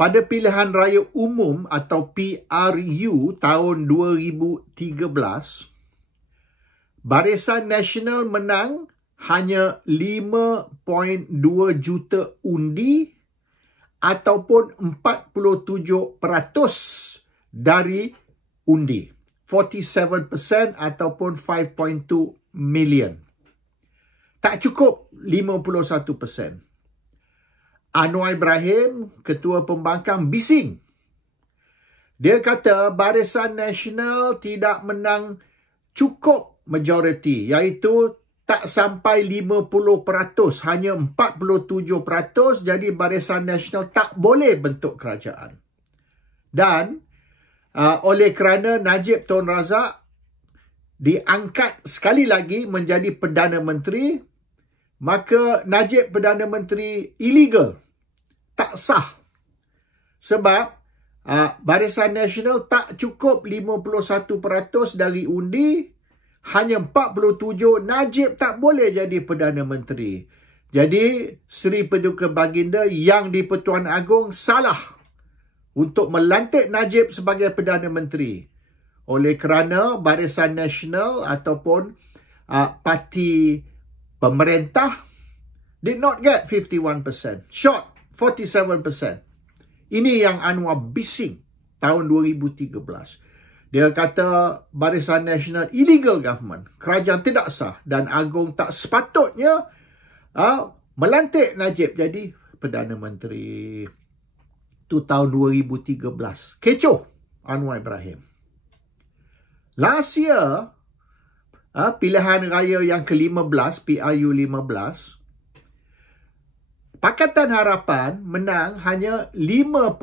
pada pilihan raya umum atau PRU tahun 2013, Barisan Nasional menang hanya 5.2 juta undi ataupun 47% dari undi. 47% ataupun 5.2 million. Tak cukup 51%. Anwar Ibrahim, Ketua Pembangkang, bising. Dia kata Barisan Nasional tidak menang cukup majoriti, iaitu tak sampai 50%, hanya 47%, jadi Barisan Nasional tak boleh bentuk kerajaan. Dan oleh kerana Najib Tun Razak diangkat sekali lagi menjadi Perdana Menteri, maka Najib Perdana Menteri illegal, tak sah. Sebab Barisan Nasional tak cukup 51% dari undi, hanya 47%, Najib tak boleh jadi Perdana Menteri. Jadi Seri Paduka Baginda yang di Pertuan Agong salah untuk melantik Najib sebagai Perdana Menteri. Oleh kerana Barisan Nasional ataupun parti pemerintah did not get 51%, short 47%. Ini yang Anwar bising tahun 2013. Dia kata Barisan Nasional illegal government, kerajaan tidak sah, dan Agong tak sepatutnya melantik Najib jadi Perdana Menteri. Itu tahun 2013. Kecoh Anwar Ibrahim. Last year, pilihan raya yang ke-15, PRU 15, Pakatan Harapan menang hanya 5.9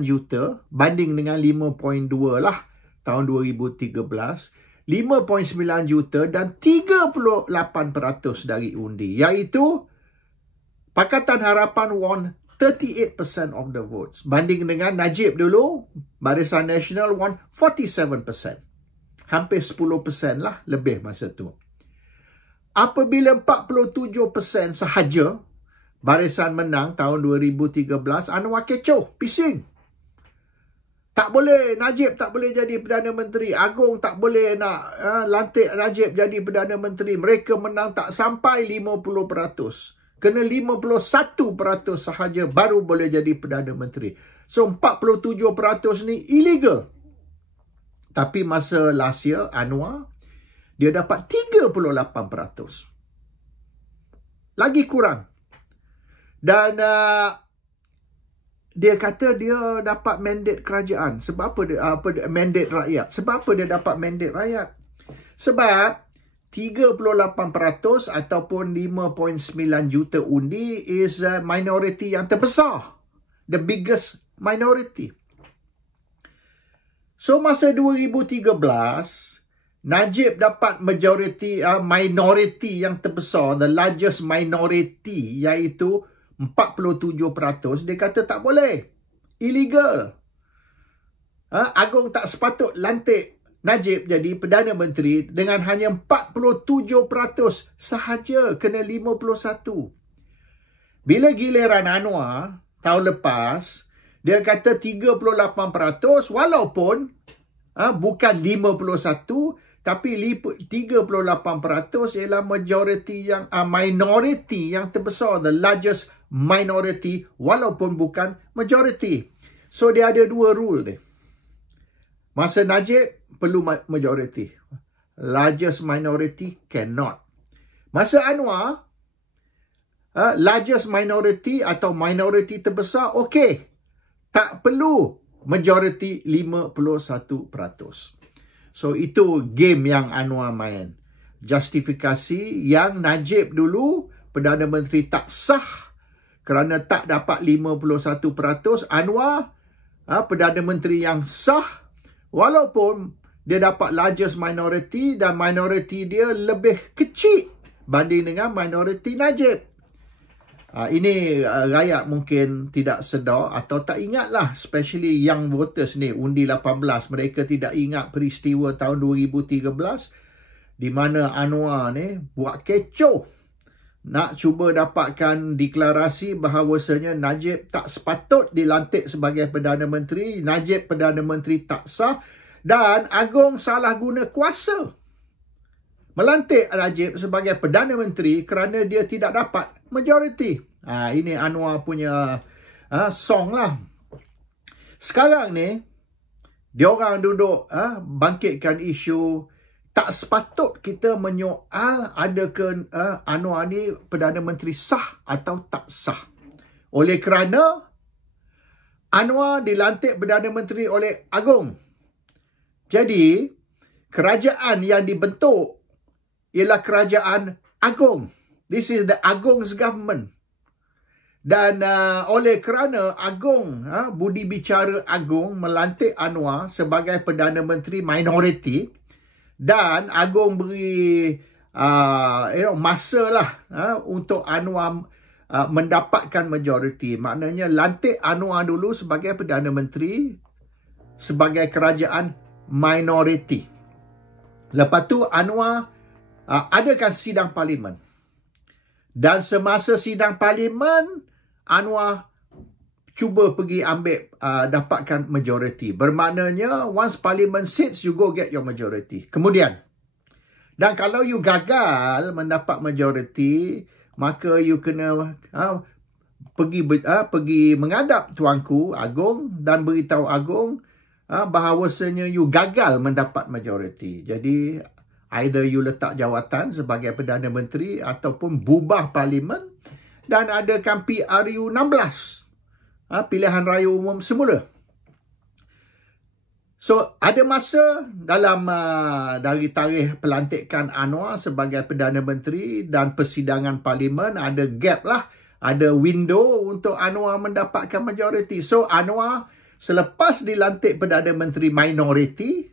juta banding dengan 5.2 lah tahun 2013. 5.9 juta dan 38% dari undi, iaitu Pakatan Harapan won 38% of the votes. Banding dengan Najib dulu, Barisan Nasional won 47%. Hampir 10% lah lebih masa tu. Apabila 47% sahaja Barisan menang tahun 2013, Anwar kecoh, bising. Tak boleh, Najib tak boleh jadi Perdana Menteri. Agong tak boleh nak lantik Najib jadi Perdana Menteri. Mereka menang tak sampai 50%. Kena 51% sahaja baru boleh jadi Perdana Menteri. So 47% ni illegal. Tapi masa last year, Anwar, dia dapat 38%. Lagi kurang. Dan dia kata dia dapat mandate kerajaan. Sebab apa dia mandate rakyat? Sebab apa dia dapat mandate rakyat? Sebab 38% ataupun 5.9 juta undi is a minority yang terbesar. The biggest minority. So masa 2013, Najib dapat minority yang terbesar, the largest minority, iaitu 47%. Dia kata tak boleh. Illegal. Agong tak sepatut lantik Najib jadi Perdana Menteri dengan hanya 47% sahaja, kena 51%. Bila giliran Anwar tahun lepas, dia kata 38% walaupun bukan 51%, tapi 38% ialah majority yang minority yang terbesar, the largest minority walaupun bukan majority. So dia ada dua rule dia. Masa Najib perlu majority. Largest minority cannot. Masa Anwar, largest minority atau minority terbesar, okey. Tak perlu majority 51%. So itu game yang Anwar main. Justifikasi yang Najib dulu, Perdana Menteri tak sah kerana tak dapat 51%. Anwar, Perdana Menteri yang sah, walaupun dia dapat largest minority dan minority dia lebih kecil banding dengan minority Najib. Ini rakyat mungkin tidak sedar atau tak ingat lah, especially young voters ni, undi 18. Mereka tidak ingat peristiwa tahun 2013 di mana Anwar ni buat kecoh nak cuba dapatkan deklarasi bahawasanya Najib tak sepatut dilantik sebagai Perdana Menteri, Najib Perdana Menteri tak sah dan Agong salah guna kuasa melantik Najib sebagai Perdana Menteri kerana dia tidak dapat majoriti. Ini Anwar punya song lah. Sekarang ni, diorang duduk bangkitkan isu tak sepatut kita menyoal adakah Anwar ni Perdana Menteri sah atau tak sah. Oleh kerana Anwar dilantik Perdana Menteri oleh Agong. Jadi, kerajaan yang dibentuk ialah kerajaan Agong. This is the Agong's government. Dan oleh kerana Agong, budi bicara Agong melantik Anwar sebagai Perdana Menteri minoriti, dan Agong beri masa lah untuk Anwar mendapatkan majoriti. Maknanya lantik Anwar dulu sebagai Perdana Menteri sebagai kerajaan minoriti. Lepas tu Anwar adakan sidang parlimen. Dan semasa sidang parlimen, Anwar cuba pergi ambil dapatkan majoriti. Bermaknanya once parliament sits, you go get your majority. Kemudian, dan kalau you gagal mendapat majoriti, maka you kena pergi menghadap tuanku Agong dan beritahu Agong bahawasanya you gagal mendapat majoriti. Jadi either you letak jawatan sebagai Perdana Menteri ataupun bubar parlimen dan adakan PRU 16. Pilihan raya umum semula. So, ada masa dalam dari tarikh pelantikan Anwar sebagai Perdana Menteri dan persidangan parlimen, ada gap lah, ada window untuk Anwar mendapatkan majoriti. So, Anwar selepas dilantik Perdana Menteri minoriti,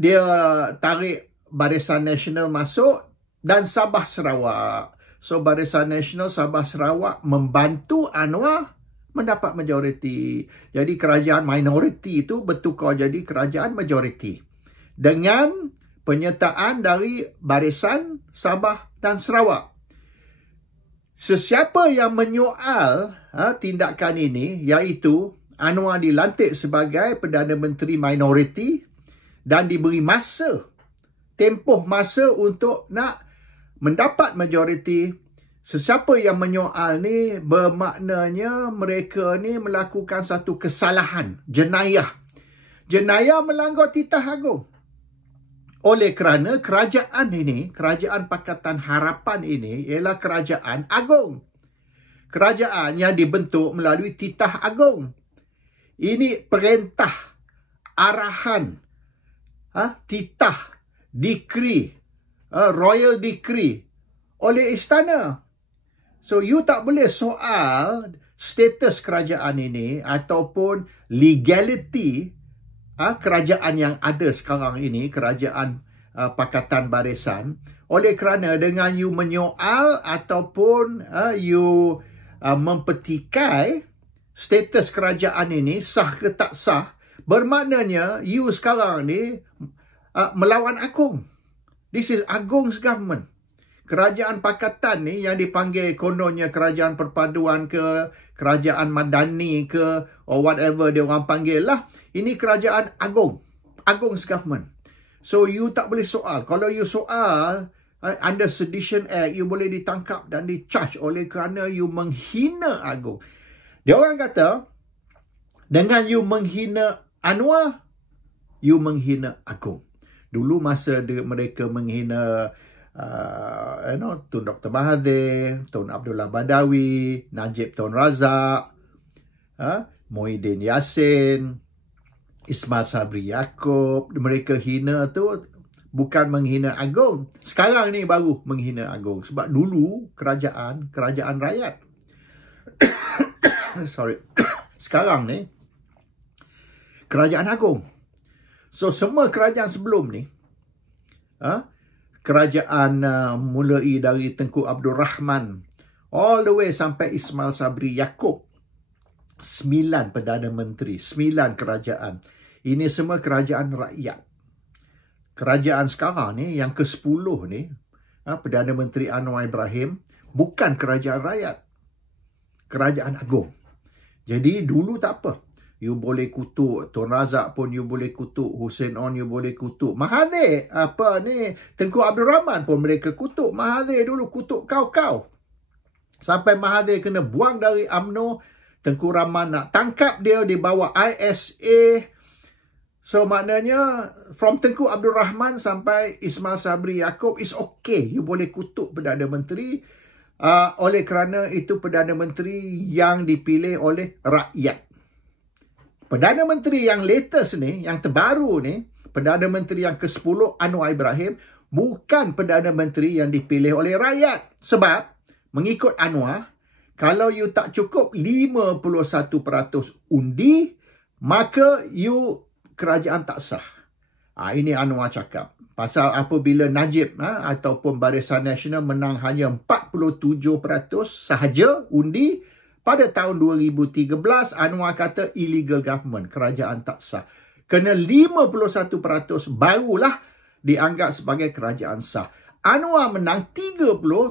dia tarik Barisan Nasional masuk dan Sabah Sarawak. So, Barisan Nasional Sabah Sarawak membantu Anwar mendapat majoriti. Jadi kerajaan minoriti itu bertukar jadi kerajaan majoriti. Dengan penyertaan dari Barisan Sabah dan Sarawak. Sesiapa yang menyoal tindakan ini, iaitu Anwar dilantik sebagai Perdana Menteri minoriti dan diberi masa, tempoh masa untuk nak mendapat majoriti. Sesiapa yang menyoal ni bermaknanya mereka ni melakukan satu kesalahan, jenayah. Jenayah melanggar titah Agong. Oleh kerana kerajaan ini, Kerajaan Pakatan Harapan ini ialah kerajaan Agong. Kerajaan yang dibentuk melalui titah Agong. Ini perintah, arahan, titah, decree, royal decree oleh istana. So, you tak boleh soal status kerajaan ini ataupun legality kerajaan yang ada sekarang ini, Kerajaan Pakatan Barisan. Oleh kerana dengan you menyoal ataupun you mempetikai status kerajaan ini, sah ke tak sah, bermaknanya you sekarang ni melawan Agong. This is Agong's government. Kerajaan pakatan ni yang dipanggil kononnya kerajaan perpaduan ke, kerajaan madani ke, or whatever dia orang panggil lah. Ini kerajaan Agong. Agong's government. So, you tak boleh soal. Kalau you soal, under Sedition Act, you boleh ditangkap dan di-charge oleh kerana you menghina Agong. Dia orang kata, dengan you menghina Anwar, you menghina Agong. Dulu masa mereka menghina Tun Dr. Mahathir, Tun Abdullah Badawi, Najib Tun Razak, Muhyiddin Yassin, Ismail Sabri Yaakob, mereka hina tu bukan menghina Agong. Sekarang ni baru menghina Agong. Sebab dulu kerajaan rakyat. Sorry. Sekarang ni kerajaan Agong. So, semua kerajaan sebelum ni, kerajaan mulai dari Tengku Abdul Rahman all the way sampai Ismail Sabri Yaakob, 9 Perdana Menteri, 9 kerajaan. Ini semua kerajaan rakyat. Kerajaan sekarang ni yang ke-10 ni Perdana Menteri Anwar Ibrahim bukan kerajaan rakyat, kerajaan agung. Jadi dulu tak apa. You boleh kutuk Tun Razak pun, you boleh kutuk Hussein On, you boleh kutuk Mahathir, Tengku Abdul Rahman pun mereka kutuk. Mahathir dulu kutuk kau. Sampai Mahathir kena buang dari UMNO. Tengku Rahman nak tangkap dia, dibawa ISA. So maknanya from Tengku Abdul Rahman sampai Ismail Sabri Yaakob is okay. You boleh kutuk Perdana Menteri oleh kerana itu Perdana Menteri yang dipilih oleh rakyat. Perdana Menteri yang latest ni, yang terbaru ni, Perdana Menteri yang ke-10 Anwar Ibrahim bukan Perdana Menteri yang dipilih oleh rakyat. Sebab mengikut Anwar, kalau you tak cukup 51% undi, maka you kerajaan tak sah. Ini Anwar cakap. Pasal apabila Najib ataupun Barisan Nasional menang hanya 47% sahaja undi, pada tahun 2013, Anwar kata illegal government, kerajaan tak sah. Kena 51% barulah dianggap sebagai kerajaan sah. Anwar menang 38%.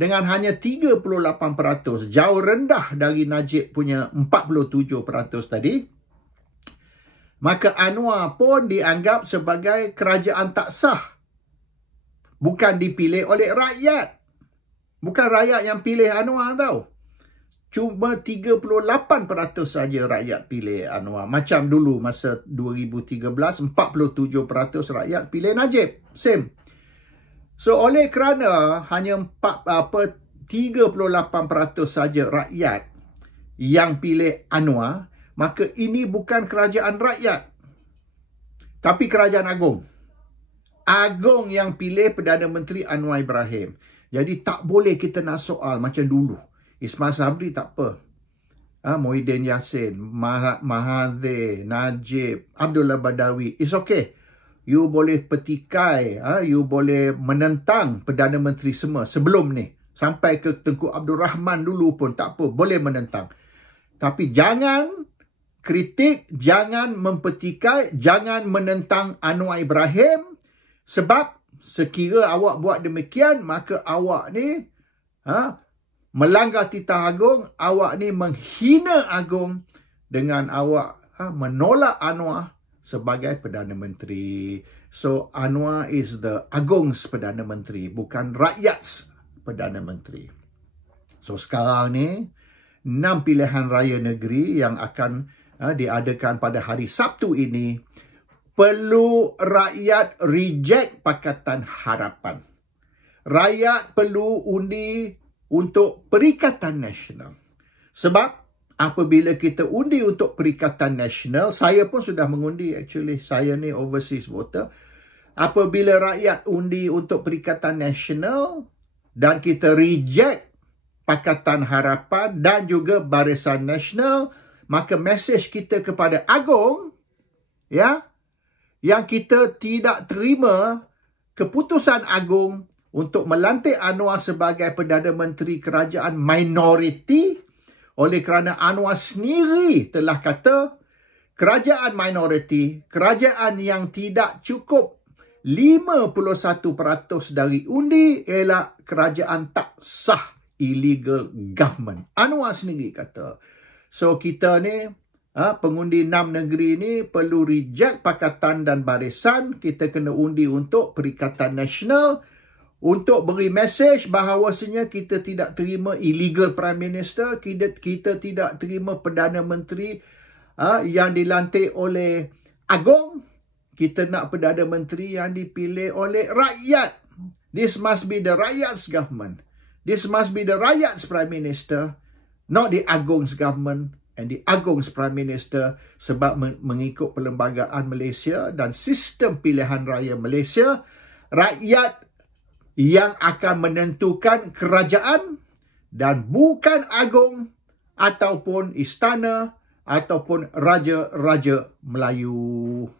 Dengan hanya 38%, jauh rendah dari Najib punya 47% tadi. Maka Anwar pun dianggap sebagai kerajaan tak sah. Bukan dipilih oleh rakyat. Bukan rakyat yang pilih Anwar tau. Cuma 38% saja rakyat pilih Anwar. Macam dulu masa 2013, 47% rakyat pilih Najib. Same. So oleh kerana hanya 38% saja rakyat yang pilih Anwar, maka ini bukan kerajaan rakyat, tapi kerajaan agung. Agung yang pilih Perdana Menteri Anwar Ibrahim. Jadi tak boleh kita nak soal macam dulu. Ismail Sabri tak apa. Muhyiddin Yassin, Mahathir, Najib, Abdullah Badawi. It's okay. You boleh petikai, you boleh menentang Perdana Menteri semua sebelum ni. Sampai ke Tengku Abdul Rahman dulu pun tak apa. Boleh menentang. Tapi jangan kritik, jangan mempetikai, jangan menentang Anwar Ibrahim. Sebab sekira awak buat demikian, maka awak ni melanggar titah agung, awak ni menghina agung dengan awak menolak Anwar sebagai Perdana Menteri. So Anwar is the agung's Perdana Menteri, bukan rakyat's Perdana Menteri. So sekarang ni 6 pilihan raya negeri yang akan diadakan pada hari Sabtu ini, perlu rakyat reject Pakatan Harapan. Rakyat perlu undi untuk Perikatan Nasional. Sebab apabila kita undi untuk Perikatan Nasional, saya pun sudah mengundi actually. Saya ni overseas voter. Apabila rakyat undi untuk Perikatan Nasional dan kita reject Pakatan Harapan dan juga Barisan Nasional, maka mesej kita kepada Agung, yang kita tidak terima keputusan Agung untuk melantik Anwar sebagai Perdana Menteri kerajaan minoriti, oleh kerana Anwar sendiri telah kata kerajaan minoriti, kerajaan yang tidak cukup 51% dari undi ialah kerajaan tak sah, illegal government. Anwar sendiri kata. So kita ni pengundi 6 negeri ni perlu reject Pakatan dan Barisan. Kita kena undi untuk Perikatan Nasional untuk beri mesej bahawasanya kita tidak terima illegal Prime Minister, kita tidak terima Perdana Menteri yang dilantik oleh Agung. Kita nak Perdana Menteri yang dipilih oleh rakyat. This must be the rakyat's government. This must be the rakyat's Prime Minister, not the Agung's government and the Agung's Prime Minister, sebab mengikut Perlembagaan Malaysia dan sistem pilihan raya Malaysia, rakyat yang akan menentukan kerajaan dan bukan Agung ataupun istana ataupun raja-raja Melayu.